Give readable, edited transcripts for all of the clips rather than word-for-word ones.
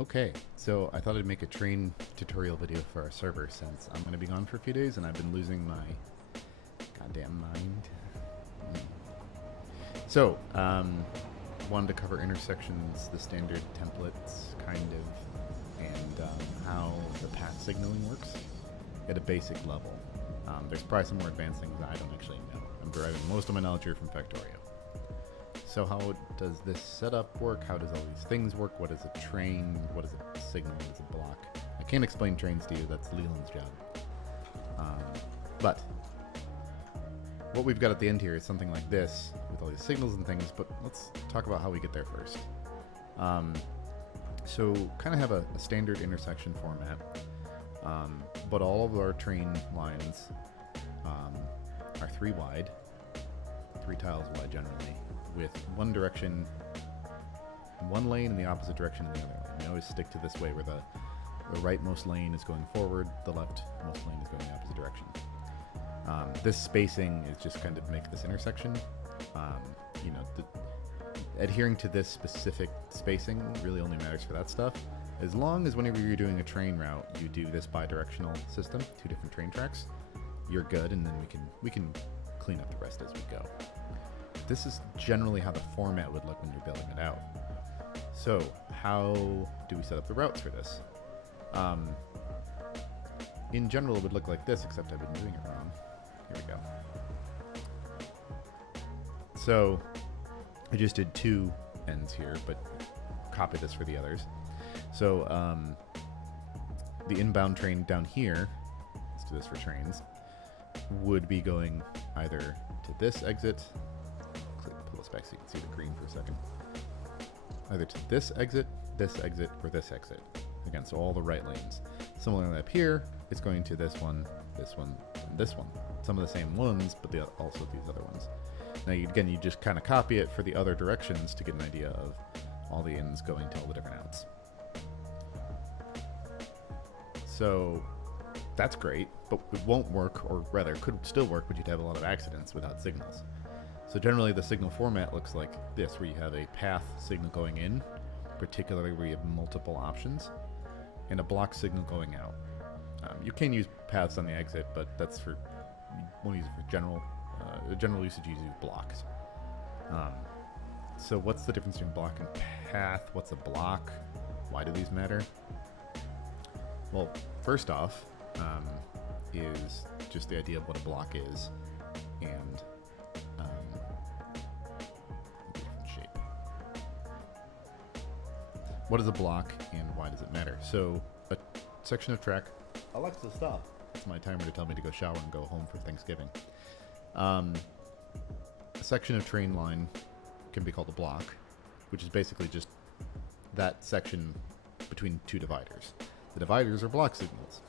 Okay, so I thought I'd make a train tutorial video for our server since I'm going to be gone for a few days and I've been losing my goddamn mind. So, wanted to cover intersections, the standard templates, kind of, and how the path signaling works at a basic level. There's probably some more advanced things that I don't actually know. I'm deriving most of my knowledge here from Factorio. So how does this setup work? How does all these things work? What is a train? What is a signal? What is a block? I can't explain trains to you. That's Leland's job. But what we've got at the end here is something like this with all these signals and things. But let's talk about how we get there first. So kind of have a standard intersection format. But all of our train lines are 3 wide, 3 tiles wide generally, with one direction, one lane in the opposite direction in the other lane. We always stick to this way where the rightmost lane is going forward, the leftmost lane is going the opposite direction. This spacing is just kind of make this intersection. Adhering to this specific spacing really only matters for that stuff. As long as whenever you're doing a train route, you do this bi-directional system, 2 different train tracks, you're good, and then we can clean up the rest as we go. This is generally how the format would look when you're building it out. So how do we set up the routes for this? In general, it would look like this, except I've been doing it wrong. Here we go. So I just did 2 ends here, but copy this for the others. So the inbound train down here, let's do this for trains, would be going either to this exit, pull this back so you can see the green for a second, either to this exit, or this exit. Again, so all the right lanes. Similarly up here, it's going to this one, and this one. Some of the same ones, but also these other ones. Now, again, you just kind of copy it for the other directions to get an idea of all the ins going to all the different outs. So that's great, but it won't work, or rather, could still work, but you'd have a lot of accidents without signals. So generally, the signal format looks like this, where you have a path signal going in, particularly where you have multiple options, and a block signal going out. You can use paths on the exit, but that's for, you won't use it for general usage. You use blocks. So what's the difference between block and path? What's a block? Why do these matter? Well, first off, is just the idea of what a block is, and different shape. What is a block, and why does it matter? So, a section of track. Alexa, stop. It's my timer to tell me to go shower and go home for Thanksgiving. A section of train line can be called a block, which is basically just that section between 2 dividers. The dividers are block signals.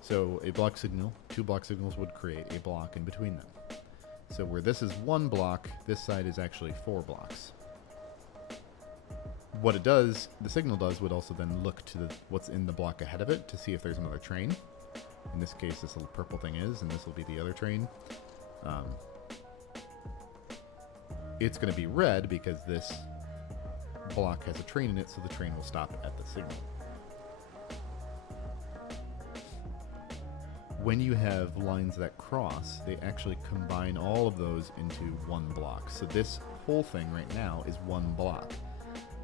So a block signal, 2 block signals would create a block in between them. So where this is 1 block, this side is actually 4 blocks. What it does, the signal does, would also then look to what's in the block ahead of it to see if there's another train. In this case, this little purple thing is, and this will be the other train. It's going to be red because this block has a train in it, so the train will stop at the signal. When you have lines that cross, they actually combine all of those into 1 block. So this whole thing right now is 1 block.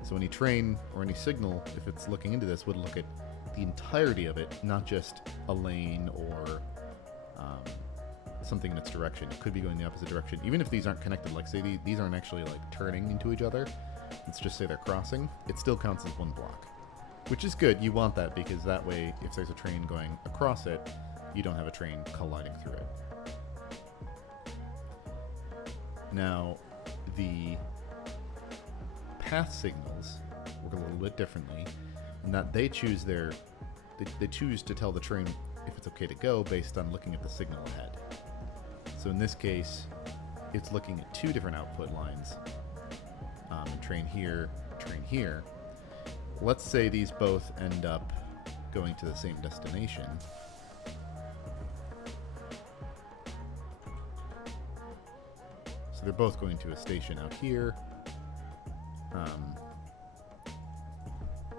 So any train or any signal, if it's looking into this, would look at the entirety of it, not just a lane or something in its direction. It could be going the opposite direction. Even if these aren't connected, like say these aren't actually like turning into each other, let's just say they're crossing, it still counts as 1 block. Which is good, you want that, because that way, if there's a train going across it, you don't have a train colliding through it. Now, the path signals work a little bit differently in that they choose they choose to tell the train if it's okay to go based on looking at the signal ahead. So in this case, it's looking at 2 different output lines. Train here, train here. Let's say these both end up going to the same destination. So they're both going to a station out here.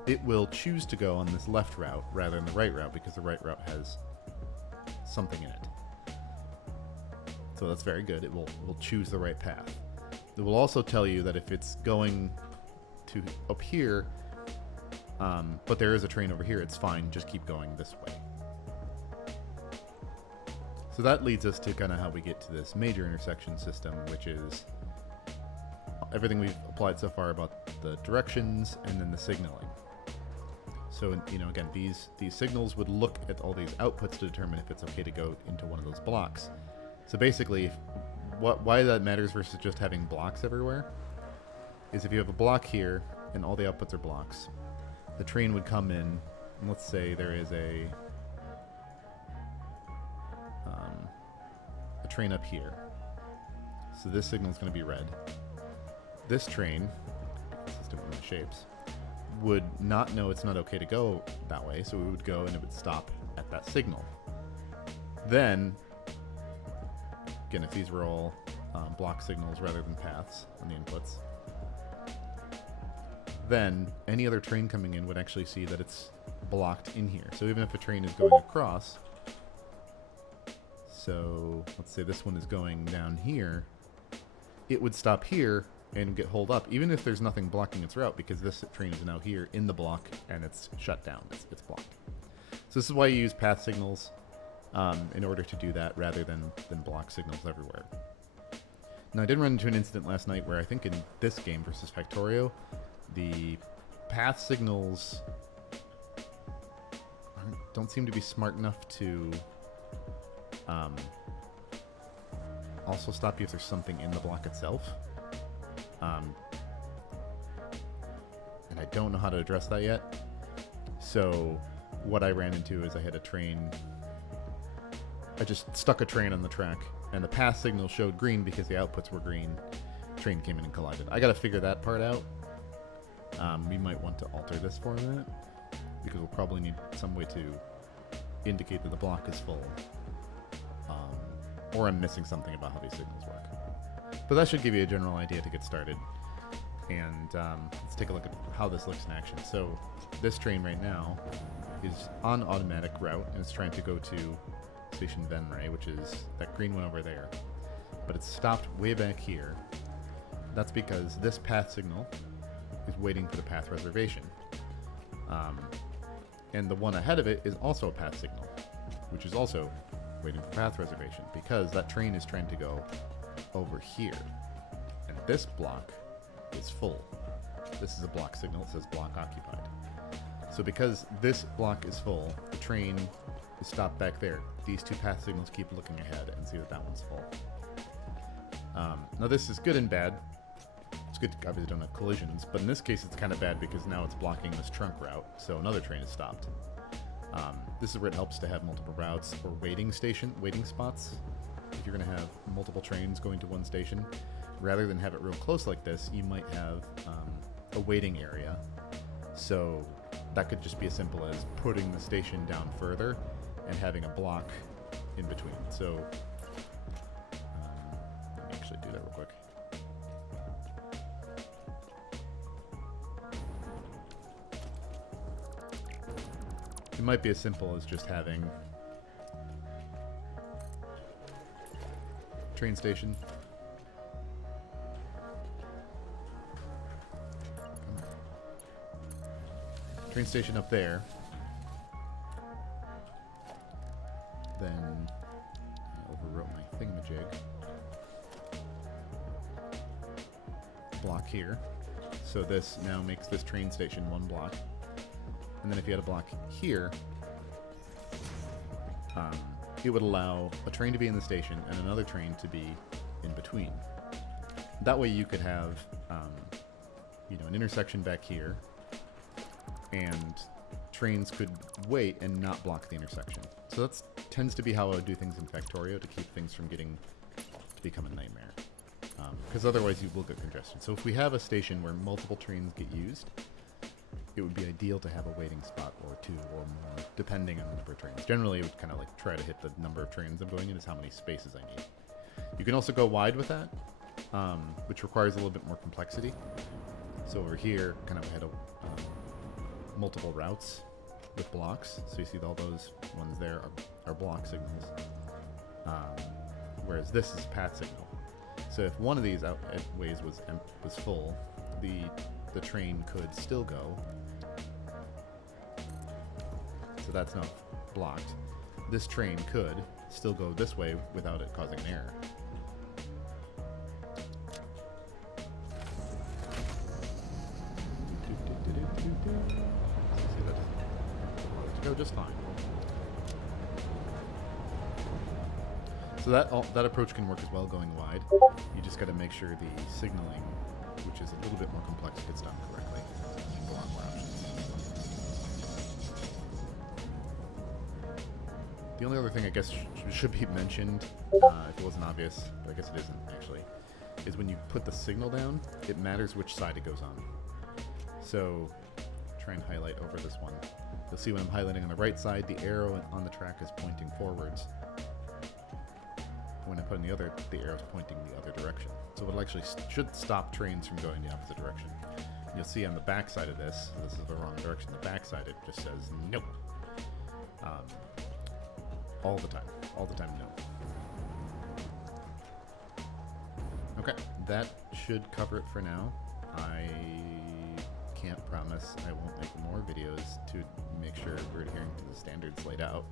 it will choose to go on this left route rather than the right route because the right route has something in it. So that's very good. It will choose the right path. It will also tell you that if it's going to up here, but there is a train over here, it's fine. Just keep going this way. So that leads us to kind of how we get to this major intersection system, which is everything we've applied so far about the directions and then the signaling. So, again, these signals would look at all these outputs to determine if it's okay to go into one of those blocks. So basically, why that matters versus just having blocks everywhere is if you have a block here and all the outputs are blocks, the train would come in, and let's say there is a train up here. So this signal is going to be red. This train, consistent with the shapes, would not know it's not okay to go that way, so it would go and it would stop at that signal. Then, again, if these were all block signals rather than paths on the inputs, then any other train coming in would actually see that it's blocked in here. So even if a train is going across, so let's say this one is going down here, it would stop here and get holed up, even if there's nothing blocking its route, because this train is now here in the block and it's shut down. It's blocked. So this is why you use path signals in order to do that rather than block signals everywhere. Now, I did run into an incident last night where I think in this game versus Factorio, the path signals don't seem to be smart enough to also stop you if there's something in the block itself. And I don't know how to address that yet. So what I ran into is I had a train. I just stuck a train on the track, and the path signal showed green because the outputs were green. Train came in and collided. I got to figure that part out. We might want to alter this format because we'll probably need some way to indicate that the block is full. Or I'm missing something about how these signals work. But that should give you a general idea to get started. And let's take a look at how this looks in action. So this train right now is on automatic route, and it's trying to go to Station Venray, which is that green one over there. But it's stopped way back here. That's because this path signal is waiting for the path reservation. And the one ahead of it is also a path signal, which is also waiting for path reservation, because that train is trying to go over here. And this block is full. This is a block signal. It says block occupied. So because this block is full, the train is stopped back there. These two path signals keep looking ahead and see that that one's full. Now this is good and bad. It's good to obviously don't have collisions, but in this case it's kind of bad because now it's blocking this trunk route, so another train is stopped. This is where it helps to have multiple routes or waiting spots. If you're going to have multiple trains going to one station, rather than have it real close like this, you might have a waiting area. So that could just be as simple as putting the station down further and having a block in between. So let me actually do that real quick. It might be as simple as just having train station. Train station up there. Then I overwrote my thingamajig. Block here. So this now makes this train station one block. And then if you had a block here, it would allow a train to be in the station and another train to be in between. That way you could have, an intersection back here, and trains could wait and not block the intersection. So that tends to be how I would do things in Factorio to keep things from getting to become a nightmare. Because otherwise you will get congestion. So if we have a station where multiple trains get used, it would be ideal to have a waiting spot or two or more, depending on the number of trains. Generally, it would kind of like try to hit the number of trains I'm going in is how many spaces I need. You can also go wide with that, which requires a little bit more complexity. So over here, kind of I had multiple routes with blocks. So you see all those ones there are block signals, whereas this is path signal. So if one of these ways was full, the train could still go. So that's not blocked. This train could still go this way without it causing an error. See, that go just fine. So that approach can work as well, going wide. You just got to make sure the signaling, which is a little bit more complex, gets done correctly. A lot more options. The only other thing I guess should be mentioned, if it wasn't obvious, but I guess it isn't actually, is when you put the signal down, it matters which side it goes on. So try and highlight over this one. You'll see when I'm highlighting on the right side, the arrow on the track is pointing forwards. When I put in the other, the arrow is pointing the other direction. So it actually should stop trains from going the opposite direction. You'll see on the back side of this, this is the wrong direction. The back side, it just says nope. All the time, no. Okay, that should cover it for now. I can't promise I won't make more videos to make sure we're adhering to the standards laid out.